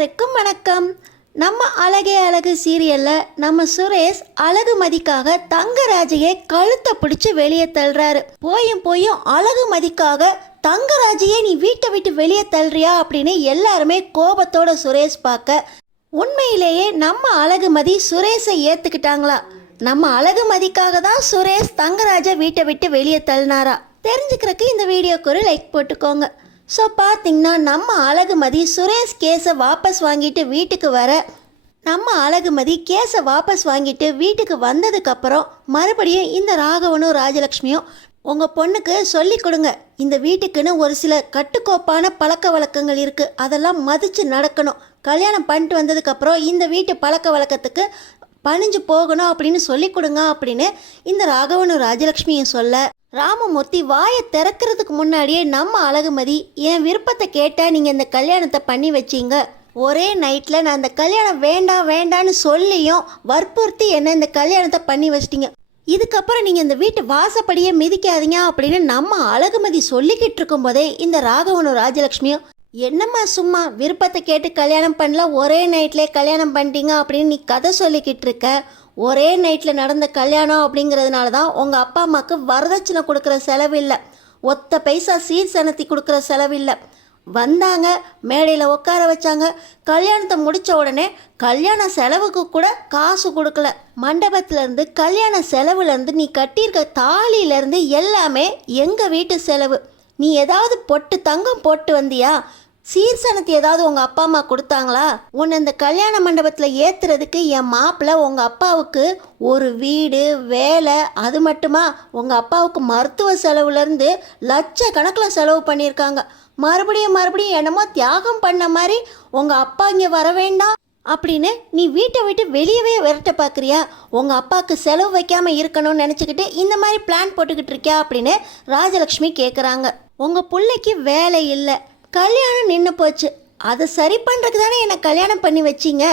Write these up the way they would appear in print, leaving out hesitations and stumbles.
எல்லாருக்கும் வணக்கம். நம்ம அழகே அழகு சீரியலில் நம்ம சுரேஷ் அழகுமதிக்காக தங்கராஜையே கழுத்தை பிடிச்சி வெளியே தள்ளுறாரு. போயும் அழகுமதிக்காக தங்கராஜையே நீ வீட்டை விட்டு வெளியே தள்ளுறியா அப்படின்னு எல்லாருமே கோபத்தோட சுரேஷ் பார்க்க, உண்மையிலேயே நம்ம அழகுமதி சுரேஷை ஏற்றுக்கிட்டாங்களா? நம்ம அழகுமதிக்காக தான் சுரேஷ் தங்கராஜை வீட்டை விட்டு வெளியே தள்ளினாரா? தெரிஞ்சுக்கிறதுக்கு இந்த வீடியோக்கு ஒரு லைக் போட்டுக்கோங்க. ஸோ பார்த்தீங்கன்னா நம்ம அழகுமதி சுரேஷ் கேஸை வாபஸ் வாங்கிட்டு வீட்டுக்கு வர, நம்ம அழகுமதி கேஸை வாபஸ் வாங்கிட்டு வீட்டுக்கு வந்ததுக்கப்புறம் மறுபடியும் இந்த ராகவனும் ராஜலக்ஷ்மியும் உங்கள் பொண்ணுக்கு சொல்லி கொடுங்க, இந்த வீட்டுக்குன்னு ஒரு சில கட்டுக்கோப்பான பழக்க வழக்கங்கள் இருக்குது, அதெல்லாம் மதித்து நடக்கணும், கல்யாணம் பண்ணிட்டு வந்ததுக்கப்புறம் இந்த வீட்டு பழக்க வழக்கத்துக்கு பணிஞ்சு போகணும் அப்படின்னு சொல்லி கொடுங்க அப்படின்னு இந்த ராகவனும் ராஜலக்ஷ்மியும் சொல்ல, ராமமூர்த்தி வாயை திறக்கிறதுக்கு முன்னாடியே நம்ம அழகுமதி என் விருப்பத்தை கேட்டால் நீங்கள் இந்த கல்யாணத்தை பண்ணி வச்சிங்க, ஒரே நைட்டில் நான் இந்த கல்யாணம் வேண்டான்னு சொல்லியும் வற்புறுத்தி என்ன இந்த கல்யாணத்தை பண்ணி வச்சிட்டிங்க, இதுக்கப்புறம் நீங்கள் இந்த வீட்டு வாசப்படியே மிதிக்காதீங்க அப்படின்னு நம்ம அழகுமதி சொல்லிக்கிட்டு இருக்கும்போதே இந்த ராகவனும் ராஜலக்ஷ்மியும், என்னம்மா சும்மா விருப்பத்தை கேட்டு கல்யாணம் பண்ணல, ஒரே நைட்லேயே கல்யாணம் பண்ணிட்டீங்க அப்படின்னு நீ கதை சொல்லிக்கிட்டு இருக்க, ஒரே நைட்டில் நடந்த கல்யாணம் அப்படிங்கிறதுனால தான் உங்கள் அப்பா அம்மாவுக்கு வரதட்சணை கொடுக்குற செலவு இல்லை, ஒத்த பைசா சீர் சனத்தி கொடுக்குற செலவு இல்லை, வந்தாங்க மேடையில் உட்கார வச்சாங்க, கல்யாணத்தை முடித்த உடனே கல்யாண செலவுக்கு கூட காசு கொடுக்கல, மண்டபத்திலேருந்து கல்யாண செலவுலேருந்து நீ கட்டியிருக்க தாலியிலேருந்து எல்லாமே எங்கள் வீட்டு செலவு, நீ ஏதாவது பொட்டு தங்கம் போட்டு வந்தியா, சீர்சனத்தை ஏதாவது உங்கள் அப்பா அம்மா கொடுத்தாங்களா, உன்னை இந்த கல்யாண மண்டபத்தில் ஏற்றுறதுக்கு என் மாப்பிள்ளை உங்கள் அப்பாவுக்கு ஒரு வீடு வேலை, அது மட்டுமா உங்கள் அப்பாவுக்கு மருத்துவ செலவுலேருந்து லட்சக்கணக்கில் செலவு பண்ணியிருக்காங்க, மறுபடியும் என்னமோ தியாகம் பண்ண மாதிரி உங்கள் அப்பா இங்கே வர வேண்டாம் அப்படின்னு நீ வீட்டை விட்டு வெளியவே விரட்ட பார்க்குறியா, உங்கள் அப்பாவுக்கு செலவு வைக்காமல் இருக்கணும்னு நினச்சிக்கிட்டு இந்த மாதிரி பிளான் போட்டுக்கிட்டு இருக்கியா அப்படின்னு ராஜலக்ஷ்மி கேட்குறாங்க. உங்கள் பிள்ளைக்கு வேலை இல்லை, கல்யாணம் நின்று போச்சு, அதை சரி பண்ணுறதுக்கு தானே என்னை கல்யாணம் பண்ணி வச்சிங்க,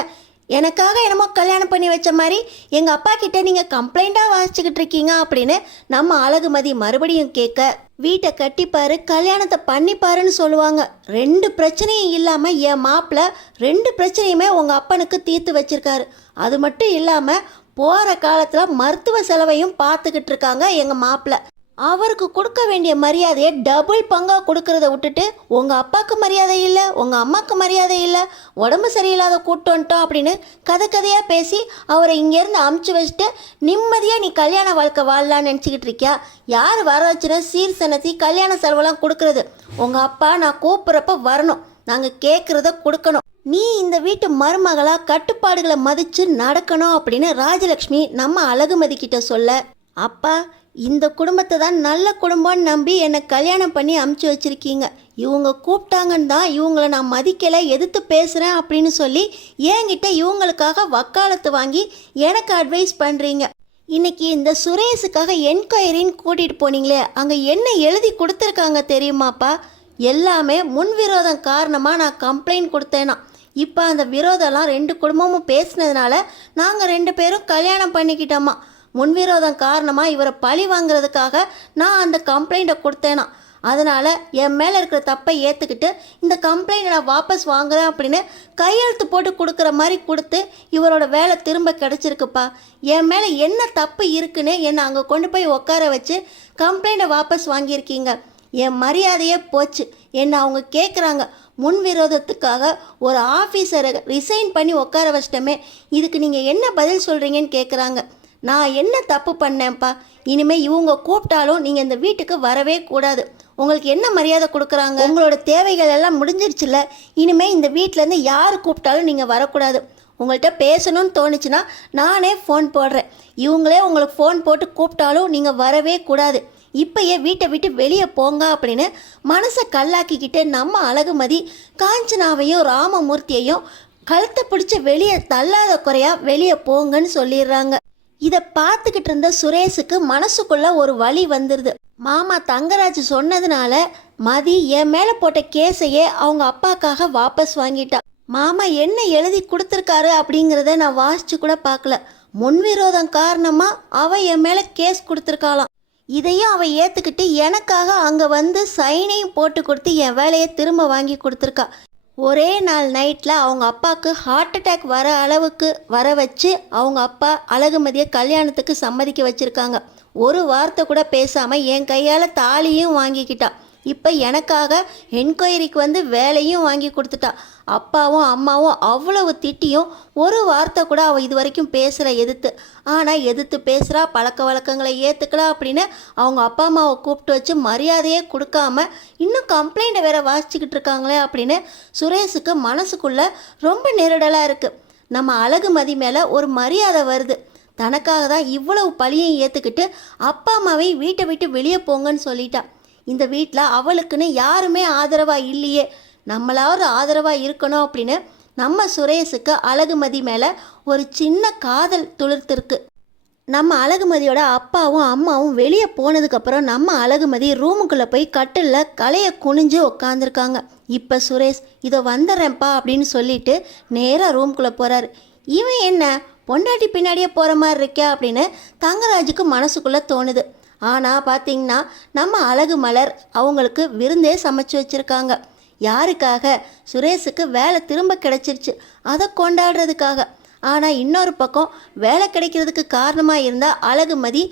எனக்காக என்னமோ கல்யாணம் பண்ணி வச்ச மாதிரி எங்கள் அப்பா கிட்டே நீங்கள் கம்ப்ளைண்ட்டாக வாசிச்சுக்கிட்டு இருக்கீங்க அப்படின்னு நம்ம அழகுமதி மறுபடியும் கேட்க, வீட்டை கட்டிப்பாரு கல்யாணத்தை பண்ணிப்பாருன்னு சொல்லுவாங்க, 2 பிரச்சனையும் இல்லாமல் என் மாப்பிள்ளை 2 பிரச்சனையுமே உங்கள் அப்பனுக்கு தீர்த்து வச்சிருக்காரு, அது மட்டும் இல்லாமல் போகிற காலத்தில் மருத்துவ செலவையும் பார்த்துக்கிட்டு இருக்காங்க எங்கள் மாப்பிள்ளை, அவருக்கு கொடுக்க வேண்டிய மரியாதையை டபுள் பங்காக கொடுக்கறத விட்டுட்டு உங்கள் அப்பாவுக்கு மரியாதை இல்லை, உங்கள் அம்மாவுக்கு மரியாதை இல்லை, உடம்பு சரியில்லாத கூட்டு வந்துட்டோம் அப்படின்னு கதையாக பேசி அவரை இங்கேருந்து அமுச்சு வச்சுட்டு நிம்மதியாக நீ கல்யாண வாழ்க்கை வாழலான்னு நினச்சிக்கிட்டு இருக்கியா, யார் வரதட்சணை சீர் சனத்தி கல்யாண செலவெல்லாம் கொடுக்கறது, உங்கள் அப்பா நான் கூப்பிட்றப்ப வரணும், நாங்கள் கேட்குறத கொடுக்கணும், நீ இந்த வீட்டு மருமகளாக கட்டுப்பாடுகளை மதித்து நடக்கணும் அப்படின்னு ராஜலக்ஷ்மி நம்ம அழகுமதி கிட்ட சொல்ல, அப்பா இந்த குடும்பத்தை தான் நல்ல குடும்பம்னு நம்பி என்னை கல்யாணம் பண்ணி அமுச்சு வச்சுருக்கீங்க, இவங்க கூப்பிட்டாங்கன்னு தான் இவங்களை நான் மதிக்கலை எதிர்த்து பேசுகிறேன் அப்படின்னு சொல்லி என்கிட்ட இவங்களுக்காக வக்காலத்து வாங்கி எனக்கு அட்வைஸ் பண்ணுறீங்க, இன்றைக்கி இந்த சுரேஷுக்காக என்கொயரின்னு கூட்டிகிட்டு போனீங்களே அங்கே என்ன எழுதி கொடுத்துருக்காங்க தெரியுமாப்பா, எல்லாமே முன்விரோதம் காரணமாக நான் கம்ப்ளைண்ட் கொடுத்தேனா, இப்போ அந்த விரோதம்லாம் 2 குடும்பமும் பேசினதுனால நாங்கள் 2 பேரும் கல்யாணம் பண்ணிக்கிட்டோமா, முன்விரோதம் காரணமாக இவரை பழி வாங்குறதுக்காக நான் அந்த கம்ப்ளைண்ட்டை கொடுத்தேனா, அதனால் என் மேலே இருக்கிற தப்பை ஏற்றுக்கிட்டு இந்த கம்ப்ளைண்ட்டை நான் வாபஸ் வாங்குறேன் அப்படின்னு கையெழுத்து போட்டு கொடுக்குற மாதிரி கொடுத்து இவரோட வேலை திரும்ப கிடச்சிருக்குப்பா, என் மேலே என்ன தப்பு இருக்குன்னு என்னை அங்கே கொண்டு போய் உட்கார வச்சு கம்ப்ளைண்ட்டை வாபஸ் வாங்கியிருக்கீங்க, என் மரியாதையே போச்சு, என்னை அவங்க கேட்குறாங்க, முன்விரோதத்துக்காக ஒரு ஆஃபீஸரை ரிசைன் பண்ணி உட்கார வச்சிட்டோமே, இதுக்கு நீங்கள் என்ன பதில் சொல்கிறீங்கன்னு கேட்குறாங்க, நான் என்ன தப்பு பண்ணேன்ப்பா, இனிமேல் இவங்க கூப்பிட்டாலும் நீங்கள் இந்த வீட்டுக்கு வரவே கூடாது, உங்களுக்கு என்ன மரியாதை கொடுக்குறாங்க, உங்களோட தேவைகள் எல்லாம் முடிஞ்சிருச்சுல, இனிமேல் இந்த வீட்டிலேருந்து யார் கூப்பிட்டாலும் நீங்கள் வரக்கூடாது, உங்கள்கிட்ட பேசணும்னு தோணுச்சுன்னா நானே ஃபோன் போடுறேன், இவங்களே உங்களுக்கு ஃபோன் போட்டு கூப்பிட்டாலும் நீங்கள் வரவே கூடாது, இப்போயே வீட்டை விட்டு வெளியே போங்க அப்படின்னு மனசை கல்லாக்கிக்கிட்டு நம்ம அழகுமதி காஞ்சனாவையும் ராமமூர்த்தியையும் கழுத்தை பிடிச்சி வெளியே தள்ளாத குறையா வெளியே போங்கன்னு சொல்லிடுறாங்க. இதை பார்த்துக்கிட்டு இருந்த சுரேஷுக்கு மனசுக்குள்ள ஒரு வலி வந்துடுது, மாமா தங்கராஜ் சொன்னதுனால மதி என் மேலே போட்ட கேஸையே அவங்க அப்பாக்காக வாபஸ் வாங்கிட்டா, மாமா என்ன எழுதி கொடுத்துருக்காரு அப்படிங்கிறத நான் வாசிச்சு கூட பார்க்கல, முன்விரோதம் காரணமாக அவ என் மேலே கேஸ் கொடுத்துருக்காளாம், இதையும் அவள் ஏற்றுக்கிட்டு எனக்காக அங்கே வந்து சைனையும் போட்டு கொடுத்து என் வேலையை திரும்ப வாங்கி கொடுத்துருக்கா, ஒரே நாள் நைட்டில் அவங்க அப்பாவுக்கு ஹார்ட் அட்டாக் வர அளவுக்கு வர வச்சு அவங்க அப்பா அழகுமதியை கல்யாணத்துக்கு சம்மதிக்க வச்சுருக்காங்க. ஒரு வார்த்தை கூட பேசாமல் என் கையால் தாலியும் வாங்கிக்கிட்டா. இப்போ எனக்காக என்கொயரிக்கு வந்து வேலையும் வாங்கி கொடுத்துட்டா. அப்பாவும் அம்மாவும் அவ்வளவு திட்டியும் ஒரு வார்த்தை கூட அவள் இது வரைக்கும் பேசுகிற எதிர்த்து. ஆனால் எதிர்த்து பேசுகிறா, பழக்க வழக்கங்களை ஏற்றுக்கலாம் அப்படின்னு அவங்க அப்பா அம்மாவை கூப்பிட்டு வச்சு மரியாதையே கொடுக்காம இன்னும் கம்ப்ளைண்ட்டை வேற வாசிச்சுக்கிட்டு இருக்காங்களே அப்படின்னு சுரேஷுக்கு மனசுக்குள்ளே ரொம்ப நெருடலாக இருக்குது. நம்ம அழகுமதி மேலே ஒரு மரியாதை வருது. தனக்காக தான் இவ்வளவு பழியையும் ஏற்றுக்கிட்டு அப்பா அம்மாவை வீட்டை விட்டு வெளியே போங்கன்னு சொல்லிட்டா. இந்த வீட்டில் அவளுக்குன்னு யாருமே ஆதரவாக இல்லையே, நம்மளாவது ஆதரவாக இருக்கணும் அப்படின்னு நம்ம சுரேஷுக்கு அழகுமதி மேலே ஒரு சின்ன காதல் துளிர்த்திருக்கு. நம்ம அழகுமதியோட அப்பாவும் அம்மாவும் வெளியே போனதுக்கப்புறம் நம்ம அழகுமதி ரூமுக்குள்ளே போய் கட்டிலில் கலையை குனிஞ்சு உட்காந்துருக்காங்க. இப்போ சுரேஷ் இதோ வந்துடுறேன்ப்பா அப்படின்னு சொல்லிட்டு நேராக ரூமுக்குள்ளே போகிறாரு. இவன் என்ன பொண்டாட்டி பின்னாடியே போகிற மாதிரி இருக்கே அப்படின்னு தங்கராஜுக்கு மனசுக்குள்ளே தோணுது. ஆனால் பார்த்தீங்கன்னா நம்ம அழகு மலர் அவங்களுக்கு விருந்தே சமைச்சு வச்சுருக்காங்க. யாருக்காக? சுரேஷுக்கு வேலை திரும்ப கிடச்சிருச்சு, அதை கொண்டாடுறதுக்காக. ஆனால் இன்னொரு பக்கம் வேலை கிடைக்கிறதுக்கு காரணமாக இருந்தால் அழகுமதி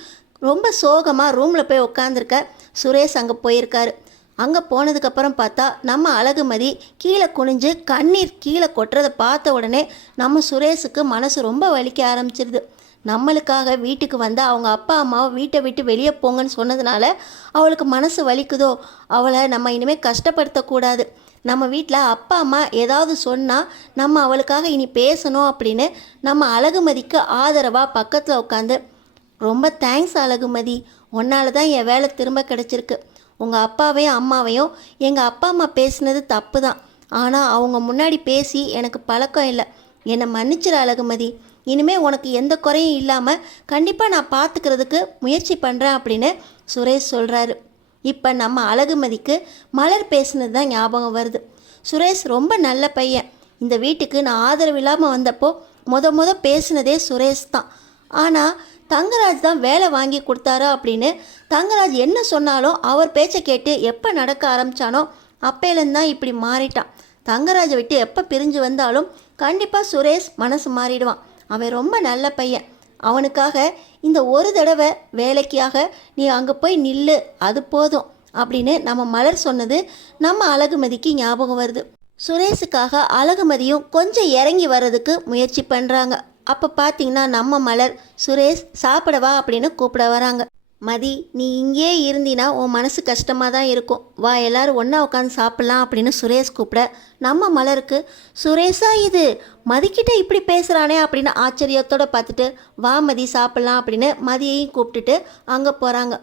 ரொம்ப சோகமாக ரூமில் போய் உட்காந்துருக்க. சுரேஷ் அங்கே போயிருக்காரு. அங்கே போனதுக்கப்புறம் பார்த்தா நம்ம அழகுமதி கீழே குனிஞ்சு கண்ணீர் கீழே கொட்டுறதை பார்த்த உடனே நம்ம சுரேஷுக்கு மனசு ரொம்ப வலிக்க ஆரம்பிச்சிருது. நம்மளுக்காக வீட்டுக்கு வந்து அவங்க அப்பா அம்மாவை வீட்டை விட்டு வெளியே போங்கன்னு சொன்னதுனால அவளுக்கு மனசு வலிக்குதோ, அவளை நம்ம இனிமேல் கஷ்டப்படுத்தக்கூடாது, நம்ம வீட்டில் அப்பா அம்மா ஏதாவது சொன்னால் நம்ம அவளுக்காக இனி பேசணும் அப்படின்னு நம்ம அழகுமதிக்கு ஆதரவாக பக்கத்தில் உட்காந்து, ரொம்ப தேங்க்ஸ் அழகுமதி, உன்னால தான் என் வேலை திரும்ப கிடச்சிருக்கு. உங்கள் அப்பாவையும் அம்மாவையும் எங்கள் அப்பா அம்மா பேசினது தப்பு தான், ஆனால் அவங்க முன்னாடி பேசி எனக்கு பழக்கம் இல்லை, என்னை மன்னிச்சிரு அழகுமதி, இனிமேல் உனக்கு எந்த குறையும் இல்லாமல் கண்டிப்பாக நான் பார்த்துக்கிறதுக்கு முயற்சி பண்ணுறேன் அப்படின்னு சுரேஷ் சொல்கிறாரு. இப்போ நம்ம அழகுமதிக்கு மலர் பேசுனது தான் ஞாபகம் வருது. சுரேஷ் ரொம்ப நல்ல பையன். இந்த வீட்டுக்கு நான் ஆதரவு இல்லாமல் வந்தப்போ முத பேசுனதே சுரேஷ் தான். ஆனால் தங்கராஜ் தான் வேலை வாங்கி கொடுத்தாரு அப்படின்னு தங்கராஜ் என்ன சொன்னாலும் அவர் பேச்சை கேட்டு எப்போ நடக்க ஆரம்பித்தானோ அப்பையிலேருந்து தான் இப்படி மாறிட்டான். தங்கராஜை விட்டு எப்போ பிரிஞ்சு வந்தாலும் கண்டிப்பாக சுரேஷ் மனசு மாறிடுவான். அவன் ரொம்ப நல்ல பையன். அவனுக்காக இந்த ஒரு தடவை வேலைக்காக நீ அங்கே போய் நில்லு, அது போதும் அப்படின்னு நம்ம மலர் சொன்னது நம்ம அழகுமதிக்கு ஞாபகம் வருது. சுரேஷுக்காக அழகுமதியும் கொஞ்சம் இறங்கி வர்றதுக்கு முயற்சி பண்ணுறாங்க. அப்போ பார்த்தீங்கன்னா நம்ம மலர் சுரேஷ் சாப்பிடவா அப்படின்னு கூப்பிட வராங்க. மதி, நீ இங்கேயே இருந்தினா உன் மனசு கஷ்டமாக தான் இருக்கும், வா எல்லாரும் ஒன்றா உட்காந்து சாப்பிட்லாம் அப்படின்னு சுரேஷ் கூப்பிட நம்ம மலருக்கு சுரேஷா இது மதிக்கிட்ட இப்படி பேசுகிறானே அப்படின்னு ஆச்சரியத்தோடு பார்த்துட்டு வா மதி சாப்பிட்லாம் அப்படின்னு மதியையும் கூப்பிட்டுட்டு அங்கே போகிறாங்க.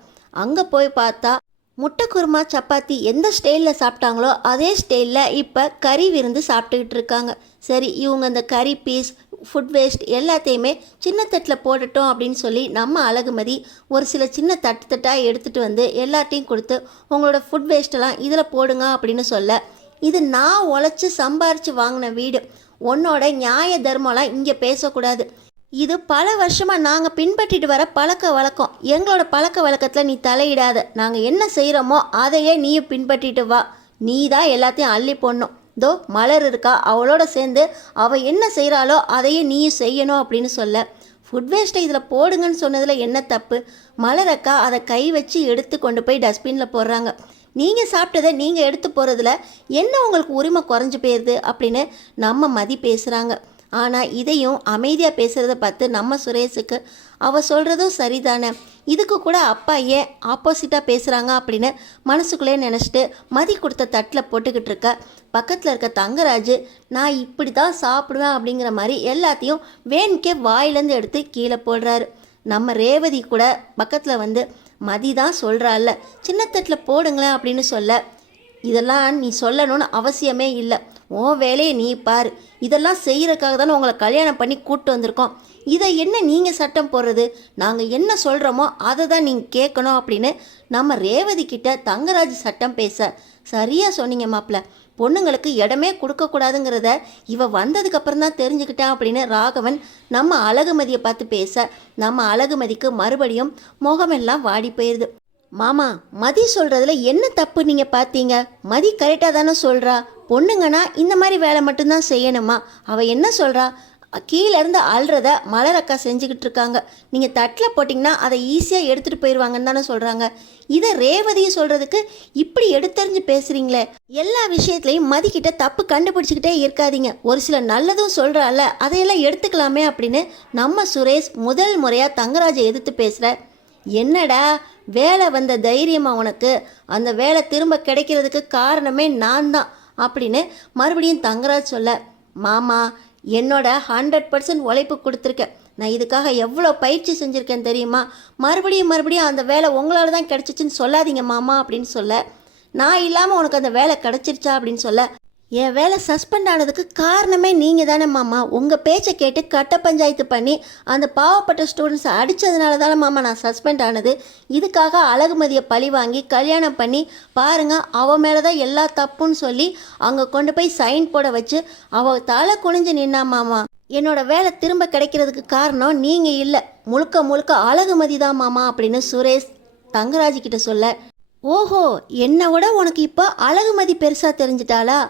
அங்கே போய் பார்த்தா முட்டை குருமா சப்பாத்தி எந்த ஸ்டைலில் சாப்பிட்டாங்களோ அதே ஸ்டைலில் இப்போ கறி விருந்து சாப்பிட்டுக்கிட்டு இருக்காங்க. சரி, இவங்க அந்த கறி பீஸ் ஃபுட் வேஸ்ட் எல்லாத்தையுமே சின்ன தட்டில் போட்டுட்டோம் அப்படின்னு சொல்லி நம்ம அழகுமதி ஒரு சில சின்ன தட்டாக எடுத்துகிட்டு வந்து எல்லாத்தையும் கொடுத்து உங்களோட ஃபுட் வேஸ்ட்டெல்லாம் இதில் போடுங்க அப்படின்னு சொல்ல, இது நான் உழைச்சி சம்பாரித்து வாங்கின வீடு, உன்னோட நியாய தர்மம்லாம் இங்கே பேசக்கூடாது, இது பல வருஷமாக நாங்கள் பின்பற்றிட்டு வர பழக்க வழக்கம், எங்களோட பழக்க வழக்கத்தில் நீ தலையிடாத, நாங்கள் என்ன செய்கிறோமோ அதையே நீயும் பின்பற்றிட்டு வா, நீ தான் எல்லாத்தையும் அள்ளி போடணும், தோ மலர் இருக்கா அவளோட சேர்ந்து அவள் என்ன செய்கிறாளோ அதையே நீயும் செய்யணும் அப்படின்னு சொல்ல, ஃபுட் வேஸ்ட்டை இதில் போடுங்கன்னு சொன்னதில் என்ன தப்பு, மலரக்கா அதை கை வச்சு எடுத்து கொண்டு போய் டஸ்ட்பினில் போடுறாங்க, நீங்கள் சாப்பிட்டதை நீங்கள் எடுத்து போகிறதுல என்ன உங்களுக்கு உரிமை குறைஞ்சி போயிடுது அப்படின்னு நம்ம மதி பேசுகிறாங்க. ஆனால் இதையும் அமைதியாக பேசுகிறத பார்த்து நம்ம சுரேஷுக்கு அவள் சொல்கிறதும் சரிதானே, இதுக்கு கூட அப்பா ஏன் ஆப்போசிட்டாக பேசுகிறாங்க அப்படின்னு மனசுக்குள்ளே நினச்சிட்டு மதி கொடுத்த தட்டில் போட்டுக்கிட்டு இருக்க பக்கத்தில் இருக்க தங்கராஜ் நான் இப்படி தான் சாப்பிடுவேன் அப்படிங்கிற மாதிரி எல்லாத்தையும் வேணுக்கே வாயிலேருந்து எடுத்து கீழே போடுறாரு. நம்ம ரேவதி கூட பக்கத்தில் வந்து மதி தான் சொல்கிறாள்ல சின்ன தட்டில் போடுங்களேன் அப்படின்னு சொல்ல, இதெல்லாம் நீ சொல்லணும்னு அவசியமே இல்லை, உன் வேலையை நீ பாரு, இதெல்லாம் செய்கிறதுக்காக தானே உங்களை கல்யாணம் பண்ணி கூப்பிட்டு வந்திருக்கோம், இதை என்ன நீங்கள் சட்டம் போடுறது, நாங்கள் என்ன சொல்கிறோமோ அதை தான் நீங்கள் கேட்கணும் அப்படின்னு நம்ம ரேவதி கிட்ட தங்கராஜ் சட்டம் பேச, சரியாக சொன்னீங்க மாப்பிள்ள, பொண்ணுங்களுக்கு இடமே கொடுக்கக்கூடாதுங்கிறத இவ வந்ததுக்கப்புறம் தான் தெரிஞ்சுக்கிட்டான் அப்படின்னு ராகவன் நம்ம அழகுமதியை பார்த்து பேச, நம்ம அழகுமதிக்கு மறுபடியும் முகமெல்லாம் வாடி போயிடுது. மாமா, மதி சொல்கிறதுல என்ன தப்பு நீங்கள் பார்த்தீங்க? மதி கரெக்டாக தானே சொல்கிறா. பொண்ணுங்கன்னா இந்த மாதிரி வேலை மட்டும்தான் செய்யணுமா? அவள் என்ன சொல்கிறா? கீழேருந்து அள்ளுறத மலரக்கா செஞ்சுக்கிட்டு இருக்காங்க. நீங்கள் தட்டில் போட்டிங்கன்னா அதை ஈஸியாக எடுத்துகிட்டு போயிடுவாங்கன்னு தானே சொல்கிறாங்க. இதை ரேவதியை சொல்கிறதுக்கு இப்படி எடுத்தறிஞ்சு பேசுகிறீங்களே. எல்லா விஷயத்துலையும் மதிக்கிட்ட தப்பு கண்டுபிடிச்சிக்கிட்டே இருக்காதீங்க. ஒரு சில நல்லதும் சொல்கிறால, அதையெல்லாம் எடுத்துக்கலாமே அப்படின்னு நம்ம சுரேஷ் முதல் முறையாக தங்கராஜை எதிர்த்து பேசுகிற. என்னடா வேலை வந்த தைரியமா உனக்கு? அந்த வேலை திரும்ப கிடைக்கிறதுக்கு காரணமே நான் தான் அப்படின்னு மறுபடியும் தங்கராஜ் சொல்ல, மாமா என்னோட 100% உழைப்பு கொடுத்துருக்கேன். நான் இதுக்காக எவ்வளோ பயிற்சி செஞ்சுருக்கேன் தெரியுமா? மறுபடியும் அந்த வேலை உங்களால் தான் கிடச்சிச்சின்னு சொல்லாதீங்க மாமா அப்படின்னு சொல்ல, நான் இல்லாமல் உனக்கு அந்த வேலை கிடச்சிருச்சா அப்படின்னு சொல்ல, என் வேலை சஸ்பெண்ட் ஆனதுக்கு காரணமே நீங்கள் தானே மாமா. உங்கள் பேச்சை கேட்டு கட்ட பஞ்சாயத்து பண்ணி அந்த பாவப்பட்ட ஸ்டூடெண்ட்ஸை அடித்ததுனால தானே மாமா நான் சஸ்பெண்ட் ஆனது. இதுக்காக அழகுமதியை பழி வாங்கி கல்யாணம் பண்ணி பாருங்கள், அவள் மேலே தான் எல்லா தப்புன்னு சொல்லி அங்கே கொண்டு போய் சைன் போட வச்சு அவள் தலை குனிஞ்சு நின்னா மாமா. என்னோட வேலை திரும்ப கிடைக்கிறதுக்கு காரணம் நீங்கள் இல்லை, முழுக்க அழகுமதி தான் மாமா அப்படின்னு சுரேஷ் தங்கராஜ்கிட்ட சொல்ல, ஓஹோ, என்னை விட உனக்கு இப்போ அழகுமதி பெருசாக தெரிஞ்சிட்டாளா?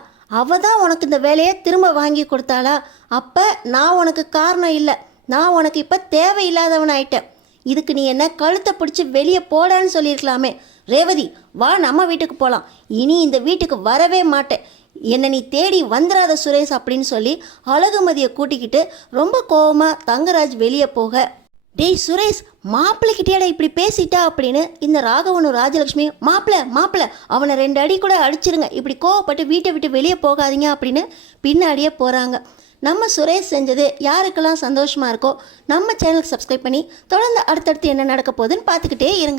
அவ தான் உனக்கு இந்த வேலையை திரும்ப வாங்கி கொடுத்தாளா? அப்போ நான் உனக்கு காரணம் இல்லை, நான் உனக்கு இப்போ தேவையில்லாதவன் ஆயிட்டேன். இதுக்கு நீ என்ன கழுத்தை பிடிச்சி வெளியே போடான்னு சொல்லியிருக்கலாமே. ரேவதி, வா நம்ம வீட்டுக்கு போகலாம். இனி இந்த வீட்டுக்கு வரவே மாட்டேன். என்னை நீ தேடி வந்துடாத சுரேஷ் அப்படின்னு சொல்லி அழகுமதியை கூட்டிக்கிட்டு ரொம்ப கோவமாக தங்கராஜ் வெளியே போக, டேய் சுரேஷ், மாப்பிள்ளைக்கிட்டேடா இப்படி பேசிட்டா அப்படின்னு இந்த ராகவனும் ராஜலட்சுமி, மாப்பிள்ளை அவனை 2 அடி கூட அடிச்சிருங்க, இப்படி கோவப்பட்டு வீட்டை விட்டு வெளியே போகாதீங்க அப்படின்னு பின்னாடியே போகிறாங்க. நம்ம சுரேஷ் செஞ்சது யாருக்கெல்லாம் சந்தோஷமாக இருக்கோ நம்ம சேனலுக்கு சப்ஸ்கிரைப் பண்ணி தொடர்ந்து அடுத்தடுத்து என்ன நடக்க போகுதுன்னு பார்த்துக்கிட்டே இருங்க.